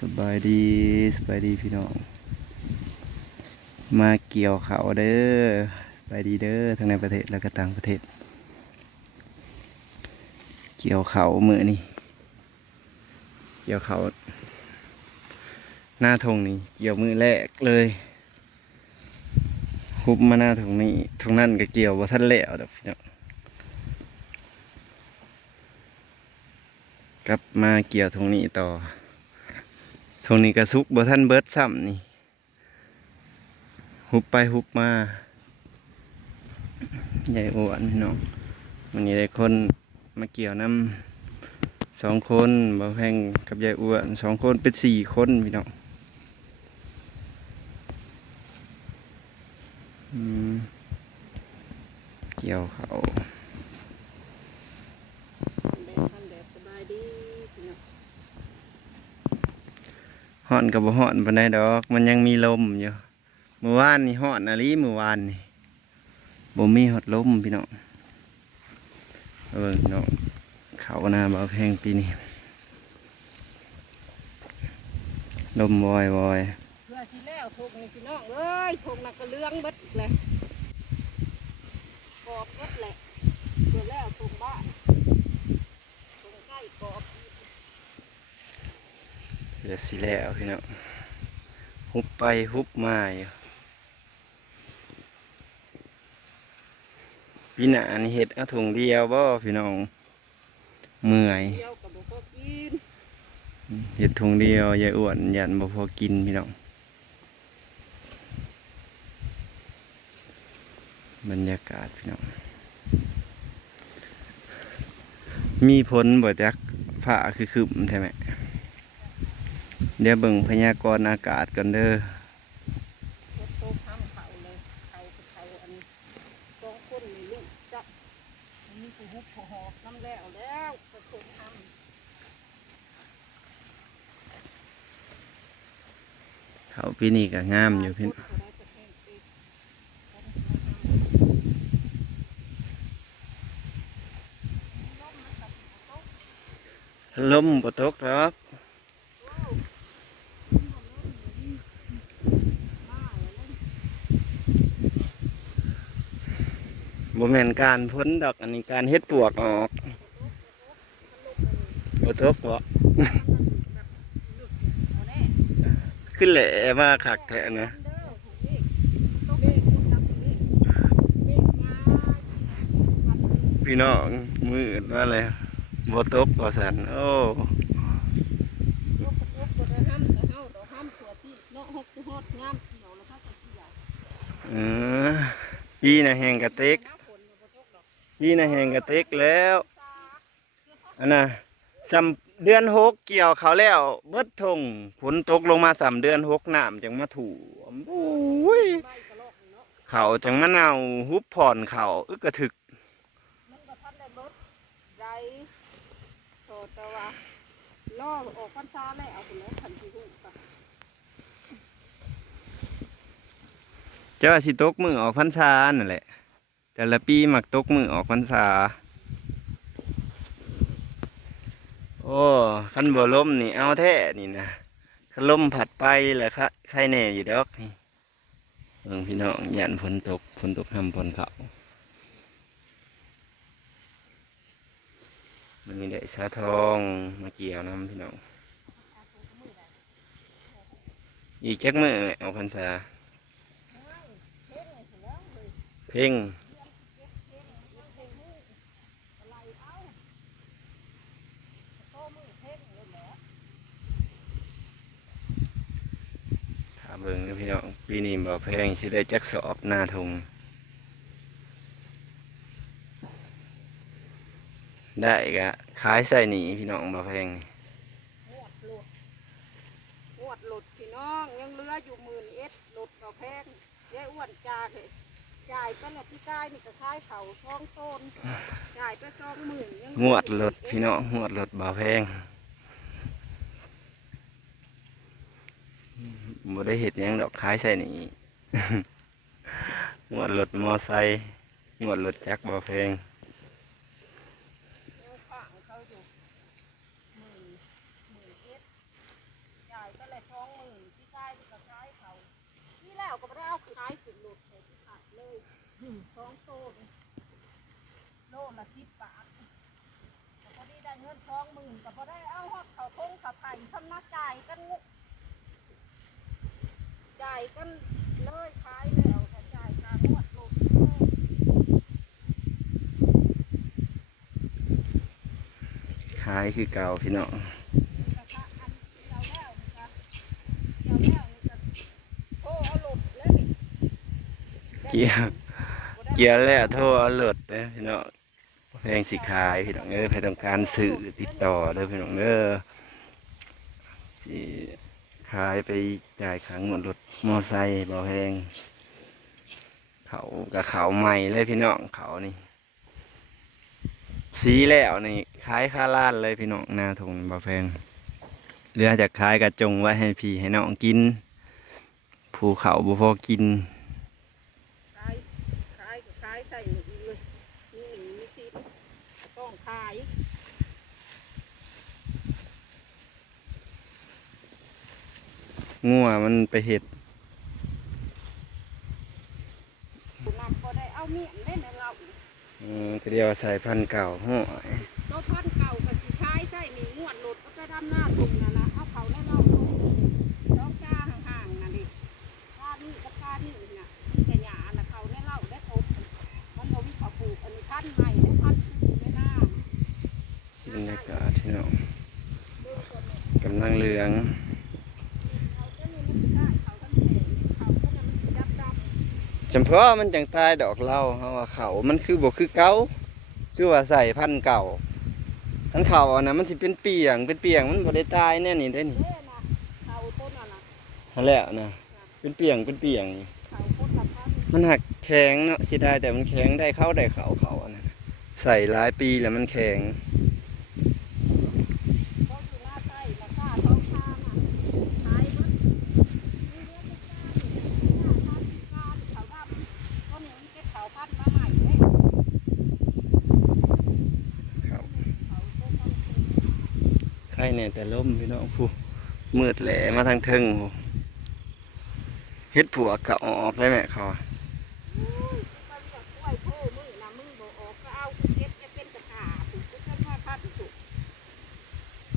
สบายดีสบายดีพี่น้อง มาเกี่ยวเขาเด้อสบายดีเด้อทั้งในประเทศและก็ต่างประเทศ เกี่ยวเขามือนี่เกี่ยวเขาหน้าทงนี่เกี่ยวมือแรกเลยฮุบมาหน้าทงนี้ทงนั่นก็เกี่ยวว่าท่านแล้วดอพี่น้องกลับมาเกี่ยวทงนี้ต่อ ทงนี้กระซุกบ่ท่านเบิดซ้ำนี่ หุบไปหุบมา ใหญ่อ้วนพี่น้องวันนี้ได้คนมาเกี่ยวน้ำสองคนบ่แพงกับยายอ้วนสองคนเป็นสี่คนพี่น้องเกี่ยวเขา แดดทำแดดสบายดีพี่น้อง ห่อนกับบ่ห่อนปานใดดอก มันยังมีลมอยู่เมื่อวานนี่ห่อนอะลีเมื่อวานนี่บ่มีฮอดลมพี่น้องเอาเน้องเขาหน้าบ่าวแพงปีนี้ลมวอยวอยเพื่อที่แล้วทงนี่พี่น้องเอ้ยทงน่ะก็เลื้องเบิดเลยกรอบเบิดแหละเพื่อแล้วทงบ้านทงใกล้กรอบ เดี๋ยวสิแล้วพี่น้องฮุบไปฮุบมาอยู่พี่หนานี่เห็ดเอาถุงเดียวบ่พี่น้องเมื่อยเดียวกับบุกกินเห็ดถุงเดียวยายอ้วนยันบ่พอกินพี่น้องบรรยากาศพี่น้องมีผลบ่จักผ้าคือคืมใช่ไหม เดี๋ยวเบิ่งพยากรณ์อากาศกันเด้อเขาพี่นี่ก็งามอยู่พี่ล้มบ่ตกครับนนี่ลูกจับอันนี้กูฮุบพอหอบน้ำแล้วแล้วก็ทงทำ เขาปีนี้ก็งามอยู่พี่น้อง ได้แต่แห้งติด ลมบ่ตกหรอก บ่แม่นการพ้นดอกอันนี้การเฮ็ดปวกออกบ่ตกบ่ขึ้นแหละมาคักแท้นะพี่น้องมืดว่าเลยบ่ตกบ่สันโอ้เออพี่น่ะแหงกระเต็ก พี่น่ะแหงกระเต็กแล้วอันน่ะซ้ำเดือนหกเกี่ยวเขาแล้วเบิดทงฝนตกลงมาสามเดือนหกน้ำจังมาถูโอ้ยเขาจังมะนาวฮุบผ่อนเขาอึกกระถึกมันก็ทันได้ลดใจโตแต่ว่าล่อออกพรรษาแล้วเอาไปแล้วทันทีลูกก็เจ้าสิตกมือออกพรรษานั่นแหละ แต่ละปีหมักตกมือออกพรรษา โอ้คันบ่ล้มนี่เอาแท้นี่นะคันล้มผัดไปแหละค่ะใครแน่อยู่ดอกนี่เบิ่งพี่น้องยันฝนตกฝนตกห้ำฝนเขามันมีได้สาทองมาเกี่ยวน้ำพี่น้องอีกแจ็คมือเอาพรรษา เพ่งาเบิ่งนะพี่น้องปีนี้บ่แพงสิได้จักสอบหน้าทงได้กะขายใส่หนีพี่น้องบ่แพงนี่งวดหลุดงวดหลุดพี่น้องยังเหลืออยู่หมื่นเอ็ดหลุดก็แพงยายอ้วนจ่ายเลยจ่ายไปแล้วพี่กายนี่ก็ขายเขาท้องต้นจ่ายไปสองหมื่นยังงวดรถพี่น้องงวดรถบ่แพง บ่ได้เห็ดยังดอกคล้ายใส่นี่งวดรดมอไซค์งวดรถจักรบ่แพงสองโซ่โลละสิบบาทพอดีได้เงินท้องหมื่นแต่พอได้เอาหอดเขาทงเขาไก่ทำหน้าจ่ายกันงุก จ่ายกันเลยขายแล้วก็จ่ายค่างวดรถเลยขายคือเก่าพี่น้องกระทะอันเดียวแล้วนี่ก็เดียวแล้วนี่ก็โอ้เอาหลบแล้วนี่เกี่ยวเกี่ยวแล้วโทรเอาเลิศเด้อพี่น้องแพงสิขายพี่น้องเอ้ยใครต้องการซื้อติดต่อเด้อพี่น้องเด้อสิ ขายไปจ่ายขังหมดรถมอไซค์บ่แพงเขากับเขาใหม่เลยพี่น้องเขานี่สีแล้วนี่ขายค่าล้านเลยพี่น้องนาทงบ่แพงเรือจะขายกระจงไว้ให้พี่ให้น้องกิน ภูเขาบ่พอกินขายขายขายใส่หนีเลยมีหนีมีสิต้องขาย งัวมันไปเห็ดนำก็ได้เอาเมียนได้ในเราอืมก็เดียวใส่พันธุ์เก่าห้อยตัวพันธุ์เก่ากับสิขายใส่หนีงวดหลุดก็จะดำหน้าตุ่มนั่นนะเอาเขาในเราตุ่มร้องจ้าห่างๆนั่นดิกานี่กับกานี่น่ะมีแต่หยาน่ะเขาในเราได้ครบมันบ่มีข้าวปลูกอันนี้พันธุ์ใหม่ได้พันปลูกในน้าบรรยากาศที่น้องกำลังเหลือง เขาก็นี่มันได้เขาทั้งแผงเขาก็เนี่ยมันยับดำ จำเพาะมันจังตายดอกเหล้าเฮาว่าเขามันคือบ่คือเก่าคือว่าใส่พันธุ์เก่าอันเขาอันนั้นมันสิเป็นเปียงเป็นเปียงมันบ่ได้ตายแน่นี่ได้นี่เด้นะเขาต้นน่ะนะนั่นแหละนะเป็นเปียงเป็นเปียงนี่เขาต้นละพันมันหักแข็งเนาะสิได้แต่มันแข็งได้เข้าได้เขาเขาอันนั้นใส่หลายปีแล้วมันแข็ง เขาอยู่หน้าใต้ราคาท้องค้าน่ะขายเบิดมีเรื่องเป็นก้าหน้าทานก้าเขาดำต้นนี้เก็บเขาพันมาใหม่เด้ ครับ เขาต้นเขาต้น ใครเนี่ยแต่ล้มพี่น้องผู้มืดแหลมาทางเทิงผู้เฮ็ดผัวกก็ออกได้แม่เขาอะมันก็กล้วยโพมือนะมือบ่ออกก็เอาเก็บจะเป็นกระถาปลูกก็จะมาพัดสุก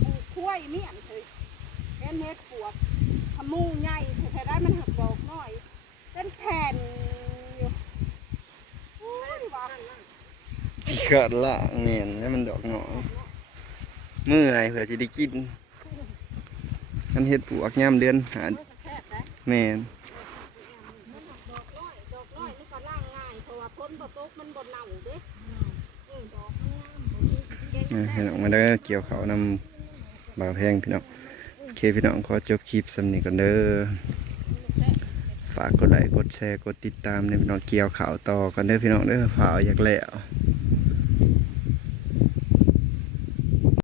ปลูกกล้วยเมี่ยนเลยเห็นเฮ็ดปวกขมูใหญ่ใครได้มันหักดอกน้อยเป็นแผ่นอยู่โอ้ยว่าเกิดละเมนให้มันดอกหน่อย เมื่อยเผื่อจะได้กินกันเฮ็ดปลวกย่ำเดือนหามันก็แคบได้แมนมันหักดอกน้อยดอกน้อยมันก็ล่างง่ายเพราะว่าพ้นบ่ตกมันบ่เน่าเด้เออดอกมันงามบ่มีเก่งนะแท้พี่น้องมาได้อเกี่ยวเขาวนำบ่าวแพงพี่น้องโอเคพี่น้องขอจบคลิปสำนีก่อนเด้อฝากกดไลค์กดแชร์กดติดตามในพี่น้องเกี่ยวข่าวต่อกันเด้อพี่น้องเด้อฝ่าวอยากแล้ว